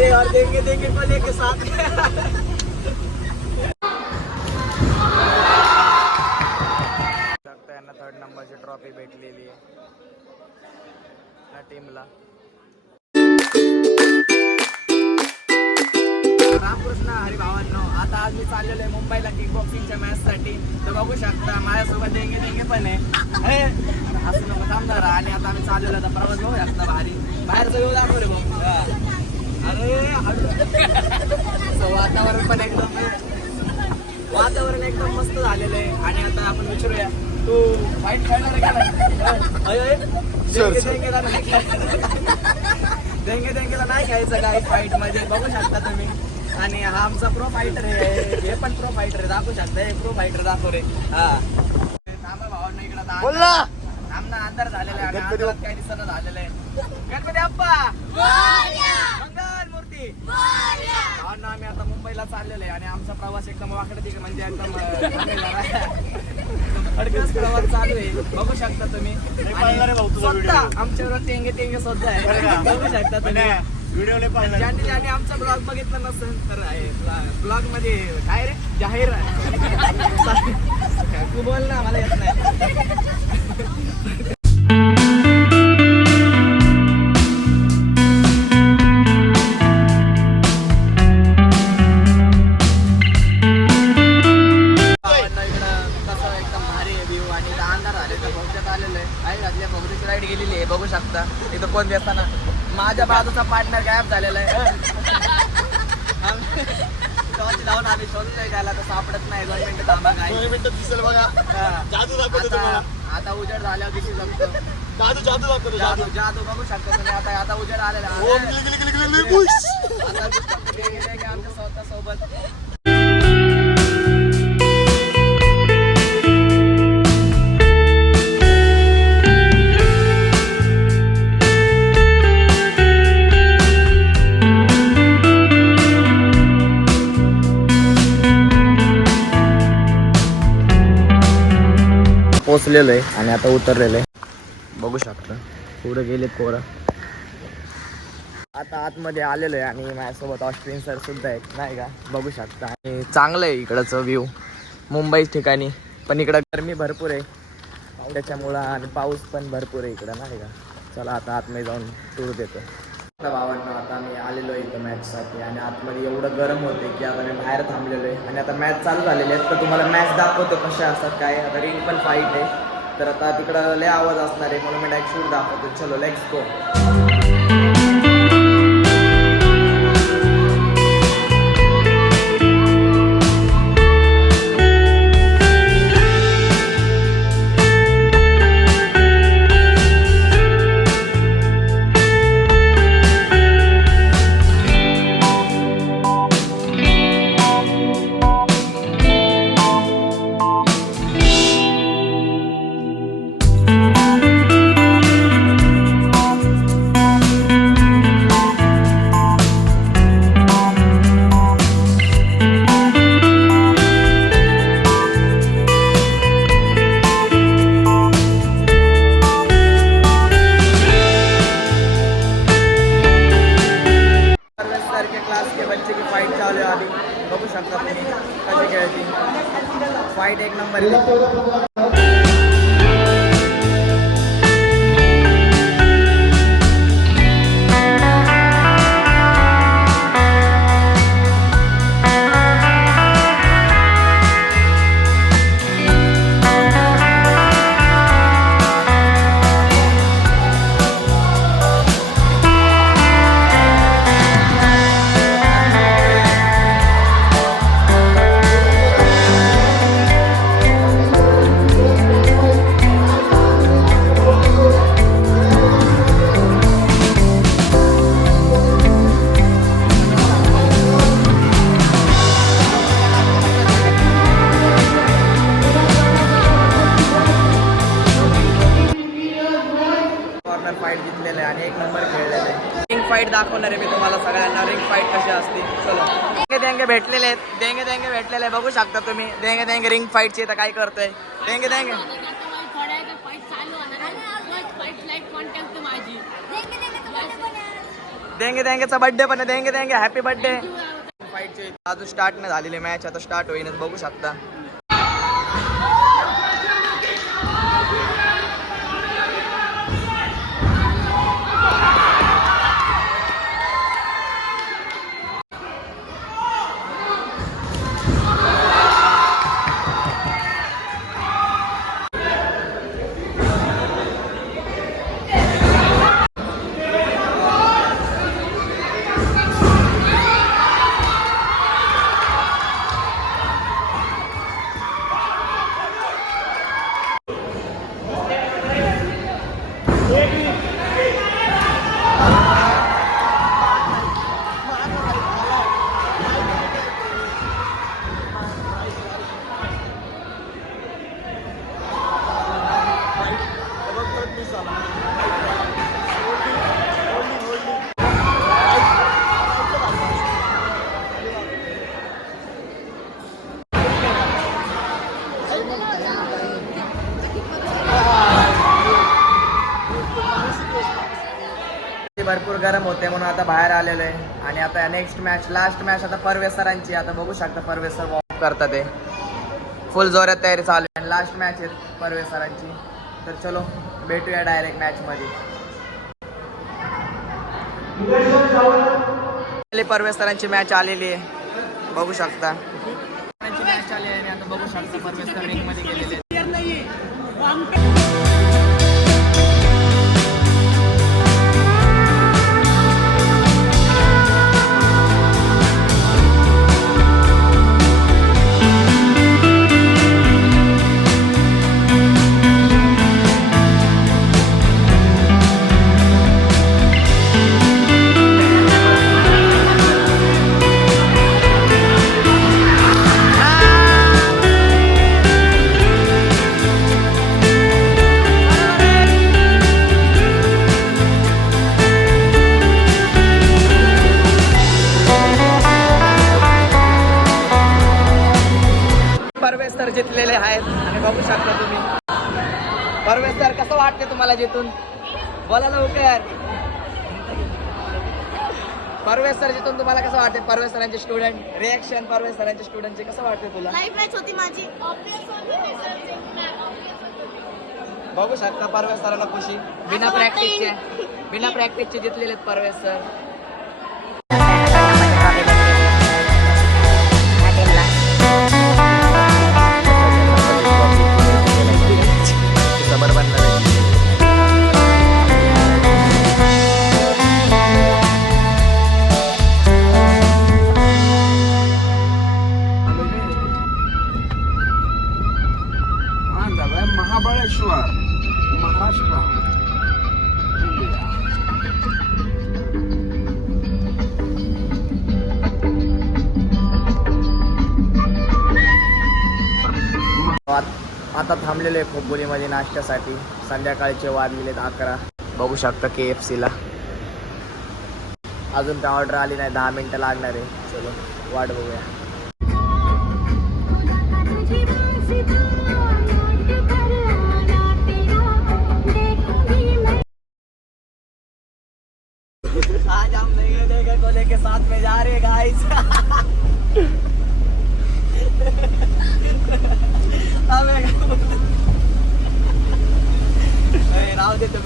रहे और देंगे देंगे को लेके साथ यांना 3rd नंबरची ट्रॉफी भेटलेली आहे या टीमला. रामकृष्ण हरिभावांनो, आता आज मी चाललेलो आहे मुंबईला किक बॉक्सिंगच्या मॅच साठी. तर बघू शकता माझ्यासोबत देंगे पण आहे. हसू नको थांबणार. आणि आता आम्ही चाललेलो आता प्रवास बघू शकता भारी. बाहेरचं व्यू दाखव रे भाऊ. अरे वातावरण पण एकदम मस्त झालेलं आहे. आणि आता आपण विचारूया तू फाईट खेळणार आहे का? देंगेला नाही खेळायचं काय फाईट मध्ये, बघू शकता तुम्ही. आणि हा आमचा प्रो फायटर आहे. हे पण प्रो फायटर आहे, दाखवू शकता. हे प्रो फायटर दाखव रे. हा थांबा भावांना इकडं थांबना. अंधार झालेला आहे आणि अंधारात काही दिसणं झालेलं आहे. गणपती बाप्पा मंगल मूर्ती. भावांना आम्ही आता मुंबईला चाललेलो आहे आणि आमचा प्रवास एकदम वाकडं तिकडे म्हणजे एकदम खडकस प्रवास चालू आहे, बघू शकता तुम्ही. आमच्यावर टेंगे सुद्धा आहे, बघू शकता तुम्ही. ज्यांनी आमचा ब्लॉग बघितला नसेल तर ब्लॉग मध्ये काय रे जाहीर तू बोल ना, मला येत नाही. गेलेली आहे, बघू शकता. इथं कोण दिसताना माझ्या बाजूचा पार्टनर गायब झालेला आहे. लावून आम्ही शोधतोय त्याला, तर सापडत नाही. 2 मिनिटं थांबा. काय 2 मिनिटं दिसेल बघा. आता उजेड झाल्यावर दिसू शकतो. जादू बघू शकतो तुम्ही. आता उजेड आलेला आमच्या स्वतः सोबत. पोचलेलो आहे आणि आता उतरलेलं आहे, बघू शकता. पुढे गेलेत पोरं. आता आतमध्ये आलेलो आहे आणि माझ्यासोबत ऑस्ट्रेलियन सर सुद्धा आहेत, नाही का, बघू शकता. आणि चांगलं आहे इकडचं व्ह्यू मुंबई ठिकाणी. पण इकडं गरमी भरपूर आहे त्याच्यामुळं आणि पाऊस पण भरपूर आहे इकडं, नाही का. चला आता आतमध्ये जाऊन टूर देतो. भावांना आता मी आलेलो आहे इथं मॅचसाठी आणि आतमध्ये एवढं गरम होते की आता मी बाहेर थांबलेलो आहे. आणि आता मॅच चालू झालेली आहे, तर तुम्हाला मॅच दाखवतो कशा असतात काय. आता रिंग पण फाईट आहे, तर आता तिकडं लय आवाज असणार आहे म्हणून मी डायरेक्ट शूट दाखवतो. चलो लेट्स गो. बघू शकता तुम्ही कशी खेळती. फाईट एक नंबर आहे. फाईट दाखवणार आहे मी तुम्हाला सगळ्यांना. रिंग फाईट कशी असते. चलो देंगे भेटलेले आहेत. देंगे भेटलेले आहे, बघू शकता तुम्ही. देंगे रिंग फाईटची तर काय करतोय. देंगे देंगे देंगेचा बर्थडे पण आहे, देंगे देंगे हॅपी बर्थडे. फाईटचे अजून स्टार्ट नाही झालेले, मॅच आता स्टार्ट होईनच बघू शकता. भरपूर गरम होते म्हणून आता बाहेर आलेलो आहे. आणि आता नेक्स्ट मॅच, लास्ट मॅच आता परवेश सरांची. आता बघू शकता परवेश सर वॉर्म करतात ते, फुल जोरात तयारी चालू आहे. आणि लास्ट मॅच आहे परवेश सरांची. तर चलो भेटूया डायरेक्ट मॅच मध्ये. परवेश सरांची मॅच आलेली आहे, बघू शकता. मॅच आली आहे आणि आता बघू शकता परवेश सर रिंग मध्ये गेलेले आहेत. परवेश सर जितलेले आहेत आणि बघू शकता तुम्ही. परवेश सर कसं वाटते तुम्हाला जिथून? बोला लवकर. परवेश सर जिथून तुम्हाला कसं वाटते? परवेश सरांचे स्टुडंट रिएक्शन, परवेश सरांचे स्टुडंटचे कसं वाटते तुला? लाईफ मॅच होती माझी. बघू शकता परवेश सरांना खुशी. बिना प्रॅक्टिसचे जितलेले आहेत परवेश सर. महाबळेश्वर, महाराष्ट्र, इंडिया. आता थांबलेले खोपोलीमध्ये नाश्त्यासाठी. संध्याकाळचे वाजलेत 11. बघू शकता KFC ला अजून काय ऑर्डर आली नाही, 10 मिनिटं लागणार आहे. चलो वाट बघूया. आज हम नए नए को लेके साथ में जा रहे हैं गाइस. राव देते